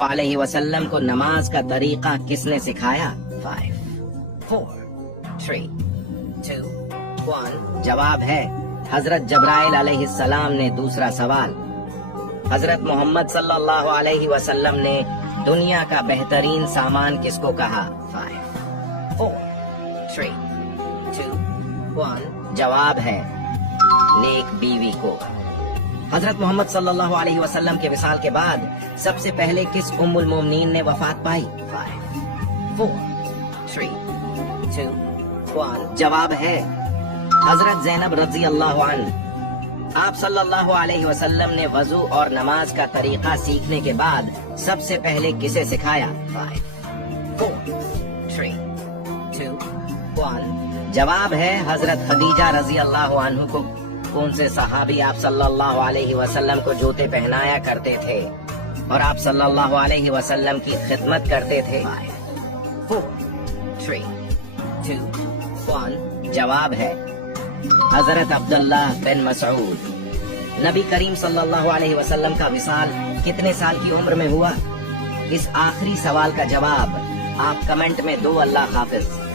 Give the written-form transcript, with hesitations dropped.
علیہ وسلم کو نماز کا طریقہ کس نے سکھایا؟ 5 4 3 2 1 جواب ہے حضرت جبرائیل علیہ السلام نے۔ دوسرا سوال، حضرت محمد صلی اللہ علیہ وسلم نے دنیا کا بہترین سامان کس کو کہا؟ 5 4 3 2 1 جواب ہے نیک بیوی کو۔ حضرت محمد صلی اللہ علیہ وسلم کے وصال کے بعد سب سے پہلے کس ام المومنین نے وفات پائی؟ 5 4 3 2 1 جواب ہے حضرت زینب رضی اللہ عنہ۔ آپ صلی اللہ علیہ وسلم نے وضو اور نماز کا طریقہ سیکھنے کے بعد سب سے پہلے کسے سکھایا؟ 5 4 3 2 1 جواب ہے حضرت خدیجہ رضی اللہ عنہ کو۔ کون سے صحابی آپ صلی اللہ علیہ وسلم کو جوتے پہنایا کرتے تھے اور آپ صلی اللہ علیہ وسلم کی خدمت کرتے تھے؟ 5 4 3 2 1 جواب ہے حضرت عبداللہ بن مسعود۔ نبی کریم صلی اللہ علیہ وسلم کا وصال کتنے سال کی عمر میں ہوا؟ اس آخری سوال کا جواب آپ کمنٹ میں دو۔ اللہ حافظ۔